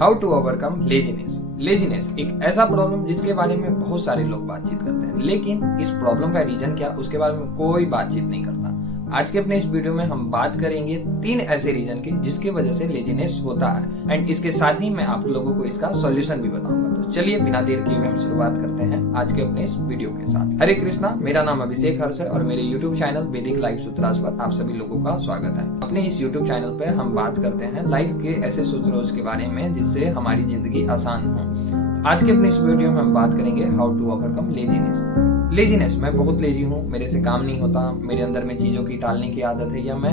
How to overcome laziness. Laziness एक ऐसा problem जिसके बारे में बहुत सारे लोग बातचीत करते हैं, लेकिन इस प्रॉब्लम का रीजन क्या उसके बारे में कोई बातचीत नहीं करता। आज के अपने इस वीडियो में हम बात करेंगे 3 ऐसे रीजन की जिसकी वजह से लेजीनेस होता है, एंड इसके साथ ही मैं आप लोगों को इसका सॉल्यूशन भी बताऊंगा। तो चलिए बिना देर किए हुए हम शुरुआत करते हैं आज के अपने इस वीडियो के साथ। हरे कृष्णा, मेरा नाम अभिषेक हर्ष है और मेरे YouTube चैनल वैदिक लाइफ सूत्रास पर आप सभी लोगों का स्वागत है। अपने इस YouTube चैनल पर हम बात करते हैं लाइफ के ऐसे सूत्रों के बारे में जिससे हमारी जिंदगी आसान हो। आज के अपने इस वीडियो में हम बात करेंगे हाउ टू ओवरकम लेजीनेस। मैं बहुत लेजी हूँ, मेरे से काम नहीं होता, मेरे अंदर में चीजों की टालने की आदत है, या मैं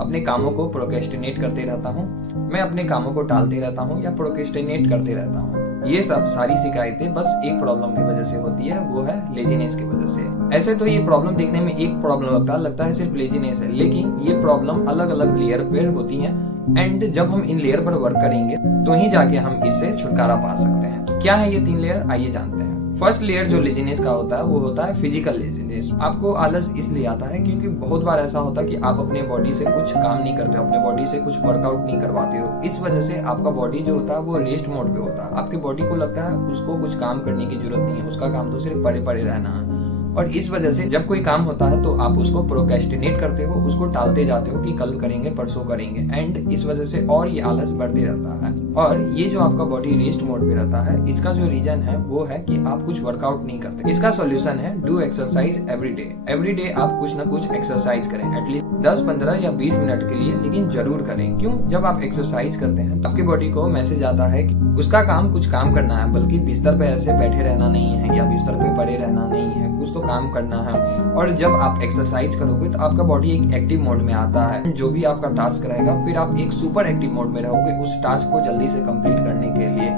अपने कामों को प्रोक्रेस्टिनेट करते रहता हूँ, मैं अपने कामों को टालते रहता हूँ या प्रोक्रेस्टिनेट करते रहता हूँ। ये सब सारी शिकायतें बस एक प्रॉब्लम की वजह से होती है, वो है लेजीनेस की वजह से। ऐसे तो ये प्रॉब्लम देखने में एक प्रॉब्लम लगता है सिर्फ लेजीनेस है, लेकिन ये प्रॉब्लम अलग अलग लेयर पे होती है, एंड जब हम इन लेयर पर वर्क करेंगे तो ही जाके हम इससे छुटकारा पा सकते हैं। तो क्या है ये 3 लेयर, आइए जानते हैं। फर्स्ट लेयर जो लेजीनेस का होता है वो होता है फिजिकल लेजीनेस। आपको आलस इसलिए आता है क्योंकि बहुत बार ऐसा होता है कि आप अपने बॉडी से कुछ काम नहीं करते हो, अपने बॉडी से कुछ वर्कआउट नहीं करवाते हो। इस वजह से आपका बॉडी जो होता है वो रेस्ट मोड पे होता है। आपके बॉडी को लगता है उसको कुछ काम करने की जरूरत नहीं है, उसका काम तो सिर्फ पड़े पड़े रहना है। और इस वजह से जब कोई काम होता है तो आप उसको प्रोक्रेस्टिनेट करते हो, उसको टालते जाते हो कि कल करेंगे परसों करेंगे, एंड इस वजह से और ये आलस बढ़ते रहता है। और ये जो आपका बॉडी रेस्ट मोड पे रहता है, इसका जो रीजन है वो है कि आप कुछ वर्कआउट नहीं करते। इसका सॉल्यूशन है डू एक्सरसाइज एवरी डे आप कुछ ना कुछ एक्सरसाइज करें, एटलीस्ट 10, 15 या 20 मिनट के लिए, लेकिन जरूर करें। क्यों? जब आप एक्सरसाइज करते हैं तो आपकी बॉडी को मैसेज आता है कि उसका काम कुछ काम करना है, बल्कि बिस्तर पे ऐसे बैठे रहना नहीं है या बिस्तर पे पड़े रहना नहीं है, कुछ तो काम करना है। और जब आप एक्सरसाइज करोगे तो आपका बॉडी एक एक्टिव मोड में आता है। जो भी आपका टास्क रहेगा फिर आप एक सुपर एक्टिव मोड में रहोगे उस टास्क को जल्दी से कंप्लीट करने के लिए।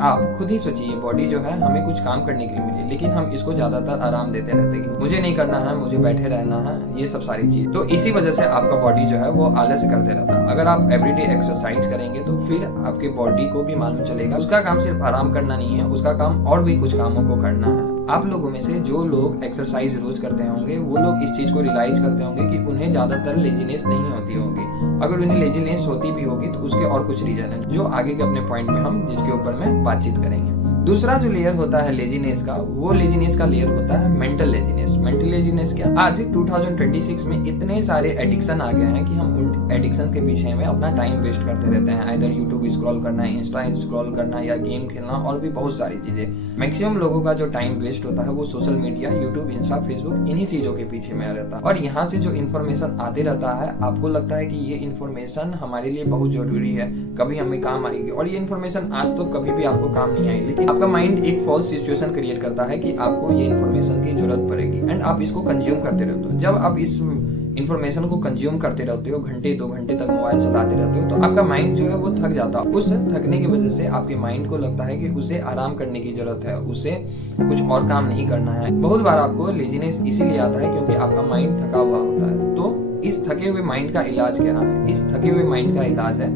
आप खुद ही सोचिए, बॉडी जो है हमें कुछ काम करने के लिए मिली, लेकिन हम इसको ज्यादातर आराम देते रहते हैं, मुझे नहीं करना है, मुझे बैठे रहना है, ये सब सारी चीज। तो इसी वजह से आपका बॉडी जो है वो आलस करते रहता है। अगर आप एवरीडे एक्सरसाइज करेंगे तो फिर आपके बॉडी को भी मालूम चलेगा उसका काम सिर्फ आराम करना नहीं है, उसका काम और भी कुछ कामों को करना है। आप लोगों में से जो लोग एक्सरसाइज रोज करते होंगे वो लोग इस चीज को रियलाइज करते होंगे कि उन्हें ज्यादातर लेजीनेस नहीं होती होगी। अगर उन्हें लेजीनेस होती भी होगी तो उसके और कुछ रीजन है जो आगे के अपने पॉइंट में हम जिसके ऊपर में बातचीत करेंगे। दूसरा जो लेयर होता है लेजीनेस का, वो लेजीनेस का लेयर होता है मेंटल लेजीनेस। मेंटल लेजीनेस क्या? आज 2026 में इतने सारे एडिक्शन आ गए हैं कि हम उन एडिक्शन के पीछे में अपना टाइम वेस्ट करते रहते हैं। आइदर यूट्यूब स्क्रॉल करना, इंस्टा स्क्रॉल करना, या गेम खेलना, और भी बहुत सारी चीजें। मैक्सिमम लोगों का जो टाइम वेस्ट होता है वो social media, YouTube, Insta, Facebook, इन्हीं चीजों के पीछे में रहता है। और यहाँ से जो इन्फॉर्मेशन आते रहता है आपको लगता है कि ये इन्फॉर्मेशन हमारे लिए बहुत जरूरी है, कभी हमें काम आएगी, और ये इन्फॉर्मेशन आज तो कभी भी आपको काम नहीं आई, लेकिन आपका माइंड एक फॉल्स सिचुएशन क्रिएट करता है कि आपको ये इन्फॉर्मेशन की जरूरत पड़ेगी, एंड आप इसको कंज्यूम करते रहते हो। जब आप इस इन्फॉर्मेशन को कंज्यूम करते रहते हो, घंटे 2 घंटे तक मोबाइल चलाते रहते हो, तो आपका माइंड जो है वो थक जाता है। उस थकने की वजह से आपके माइंड को लगता है कि उसे आराम करने की जरूरत है, उसे कुछ और काम नहीं करना है। बहुत बार आपको लेजीनेस इसीलिए आता है क्योंकि आपका माइंड थका हुआ होता है। तो इस थके हुए माइंड का इलाज क्या है? इस थके हुए माइंड का इलाज है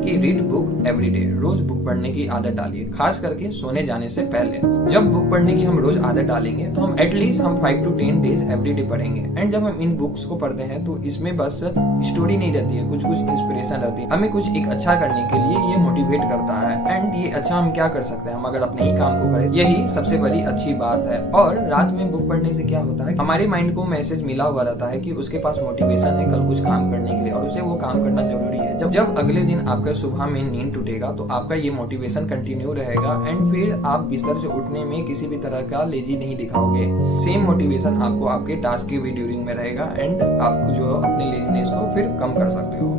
कि रीड बुक एवरीडे। रोज बुक पढ़ने की आदत डालिए, खास करके सोने जाने से पहले। जब बुक पढ़ने की हम रोज आदत डालेंगे तो हम एटलीस्ट 5 to 10 डेज एवरीडे पढ़ेंगे। एंड जब हम इन बुक्स को पढ़ते हैं तो इसमें बस स्टोरी नहीं रहती है, कुछ इंस्पिरेशन रहती है, हमें कुछ एक अच्छा करने के लिए ये मोटिवेट करता है। एंड ये अच्छा हम क्या कर सकते हैं? हम अगर अपने ही काम को करें, यही सबसे बड़ी अच्छी बात है। और रात में बुक पढ़ने से क्या होता है, हमारे माइंड को मैसेज मिला हुआ रहता है कि उसके पास मोटिवेशन है कल कुछ काम करने के लिए, और उसे वो काम करना जरूरी है। जब अगले दिन आपका सुबह में नींद टूटेगा तो आपका ये मोटिवेशन कंटिन्यू रहेगा, एंड फिर आप बिस्तर से उठने में किसी भी तरह का लेजी नहीं दिखाओगे। सेम मोटिवेशन आपको आपके टास्क के भी ड्यूरिंग में रहेगा, एंड आप जो अपने लेजीनेस को फिर कम कर सकते हो।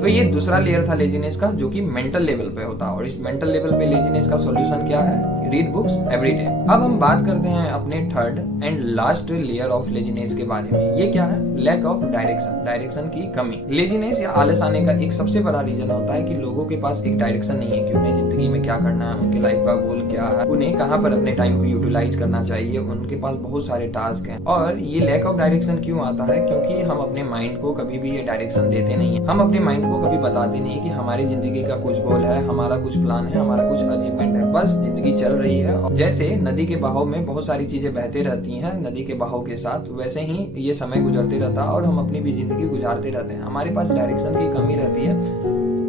तो ये दूसरा लेयर था लेजीनेस का, जो कि मेंटल लेवल पे होता है। और इस मेंटल लेवल पे लेजीनेस का सॉल्यूशन क्या है? Read books everyday. अब हम बात करते हैं अपने third and last layer of laziness के बारे में। ये क्या है? लैक ऑफ डायरेक्शन की कमी। लेजीनेस या आलस आने का एक सबसे बड़ा रीजन होता है कि लोगों के पास एक डायरेक्शन नहीं है कि उन्हें जिंदगी में क्या करना है, उनके लाइफ का गोल क्या है, उन्हें कहाँ पर अपने टाइम को यूटिलाइज करना चाहिए। उनके पास बहुत सारे टास्क हैं। और ये लैक ऑफ डायरेक्शन क्यों आता है? क्योंकि हम अपने माइंड को कभी भी ये डायरेक्शन देते नहीं है। हम अपने माइंड को कभी बताते नहीं कि हमारी जिंदगी का कुछ गोल है, हमारा कुछ प्लान है, हमारा कुछ अचीवमेंट है। बस जिंदगी चल रही है। जैसे नदी के बहाव में बहुत सारी चीजें बहते रहती हैं नदी के बहाव के साथ, वैसे ही ये समय गुजरते रहता है और हम अपनी भी जिंदगी गुजारते रहते हैं। हमारे पास डायरेक्शन की कमी रहती है,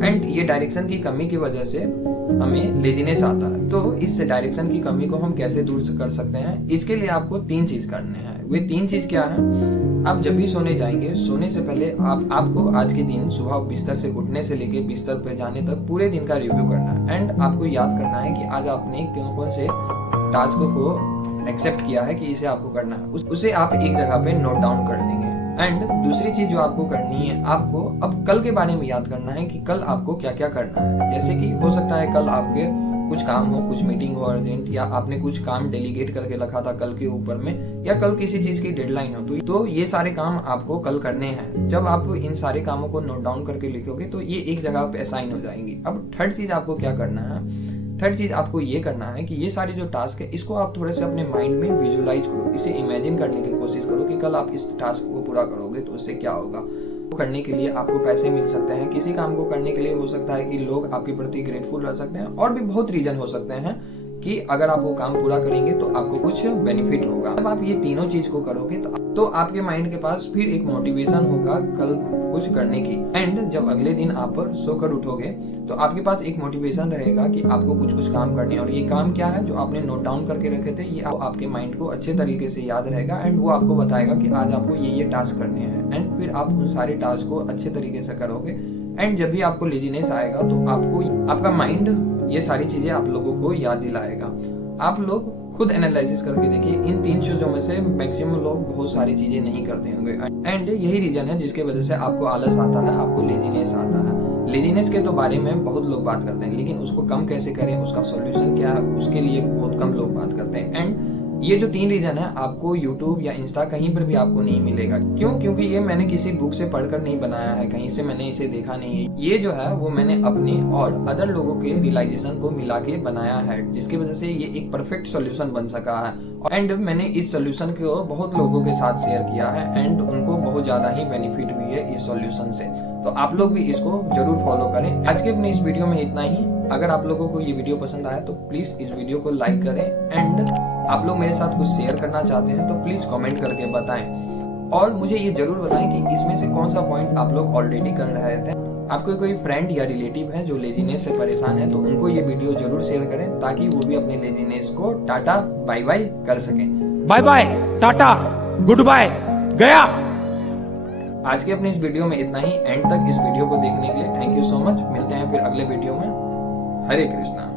एंड ये डायरेक्शन की कमी की वजह से हमें लेजीनेस आता है। तो इस डायरेक्शन की कमी को हम कैसे दूर कर सकते हैं, इसके लिए आपको 3 चीज करने हैं। वे 3 चीज क्या है? आप जब भी सोने जाएंगे, सोने से पहले आपको आज के दिन सुबह बिस्तर से उठने से लेके बिस्तर पे जाने तक पूरे दिन का रिव्यू करना है। एंड आपको याद करना है कि आज आपने कौन कौन से टास्क को एक्सेप्ट किया है कि इसे आपको करना है, उसे आप एक जगह पे नोट डाउन कर लेंगे। एंड दूसरी चीज जो आपको करनी है, आपको अब कल के बारे में याद करना है कि कल आपको क्या क्या करना है। जैसे कि हो सकता है कल आपके कुछ काम हो, कुछ मीटिंग हो अर्जेंट, या आपने कुछ काम डेलीगेट करके रखा था कल के ऊपर में, या कल किसी चीज की डेडलाइन हो, तो ये सारे काम आपको कल करने हैं। जब आप इन सारे कामों को नोट डाउन करके लिखोगे तो ये एक जगह पे असाइन हो जाएंगी। अब थर्ड चीज आपको क्या करना है? थर्ड चीज आपको ये करना है कि ये सारे जो टास्क है, इसको आप थोड़े से अपने माइंड में विजुअलाइज करो, इसे इमेजिन करने की कोशिश करो कि कल आप इस टास्क को पूरा करोगे तो उससे क्या होगा। करने के लिए आपको पैसे मिल सकते हैं, किसी काम को करने के लिए हो सकता है कि लोग आपके प्रति ग्रेटफुल रह सकते हैं, और भी बहुत रीजन हो सकते हैं कि अगर आप वो काम पूरा करेंगे तो आपको कुछ बेनिफिट होगा। जब आप ये तीनों चीज को करोगे तो आपके माइंड के पास फिर एक मोटिवेशन होगा कल कुछ करने की। एंड जब अगले दिन आप सोकर उठोगे तो आपके पास एक मोटिवेशन रहेगा कि आपको कुछ काम करने, और ये काम क्या है जो आपने नोट डाउन करके रखे थे, ये आपके माइंड को अच्छे तरीके से याद रहेगा। एंड वो आपको बताएगा कि आज आपको ये टास्क करने हैं। एंड फिर आप उन सारे टास्क को अच्छे तरीके से करोगे। एंड जब भी आपको लेजीनेस आएगा तो आपका माइंड ये सारी चीजें आप लोगों को याद दिलाएगा। आप लोग खुद एनालिसिस करके देखिए, इन 3 चीजों में से मैक्सिमम लोग बहुत सारी चीजें नहीं करते होंगे। एंड यही रीजन है जिसके वजह से आपको आलस आता है, आपको लेजीनेस आता है। लेजीनेस के तो बारे में बहुत लोग बात करते हैं, लेकिन उसको कम कैसे करें, उसका सॉल्यूशन क्या है, उसके लिए बहुत कम लोग बात करते हैं। एंड ये जो 3 रीजन है आपको यूट्यूब या इंस्टा कहीं पर भी आपको नहीं मिलेगा। क्यों? क्योंकि ये मैंने किसी बुक से पढ़कर नहीं बनाया है, कहीं से मैंने इसे देखा नहीं है। ये जो है वो मैंने अपने और अदर लोगों के रियलाइजेशन को मिला के बनाया है, जिसकी वजह से ये एक परफेक्ट सोल्यूशन बन सका है। एंड मैंने इस सोल्यूशन को बहुत लोगों के साथ शेयर किया है, एंड उनको बहुत ज्यादा ही बेनिफिट हुई है इस सोल्यूशन से। तो आप लोग भी इसको जरूर फॉलो करें। आज के अपने इस वीडियो में इतना ही। अगर आप लोगों को ये वीडियो पसंद आया तो प्लीज इस वीडियो को लाइक करें। एंड आप लोग मेरे साथ कुछ शेयर करना चाहते हैं तो प्लीज कमेंट करके बताएं, और मुझे ये जरूर बताएं कि इसमें से कौन सा पॉइंट आप लोग ऑलरेडी कर रहे थे। आपको कोई फ्रेंड या रिलेटिव है जो लेजीनेस से परेशान है तो उनको ये वीडियो जरूर शेयर करें, ताकि वो भी अपने लेजीनेस को टाटा बाय बाय कर सकें। Bye bye, tata, goodbye, गया। आज के अपने इस वीडियो में इतना ही। एंड तक इस वीडियो को देखने के लिए थैंक यू सो मच। मिलते हैं फिर अगले वीडियो में। हरे कृष्णा।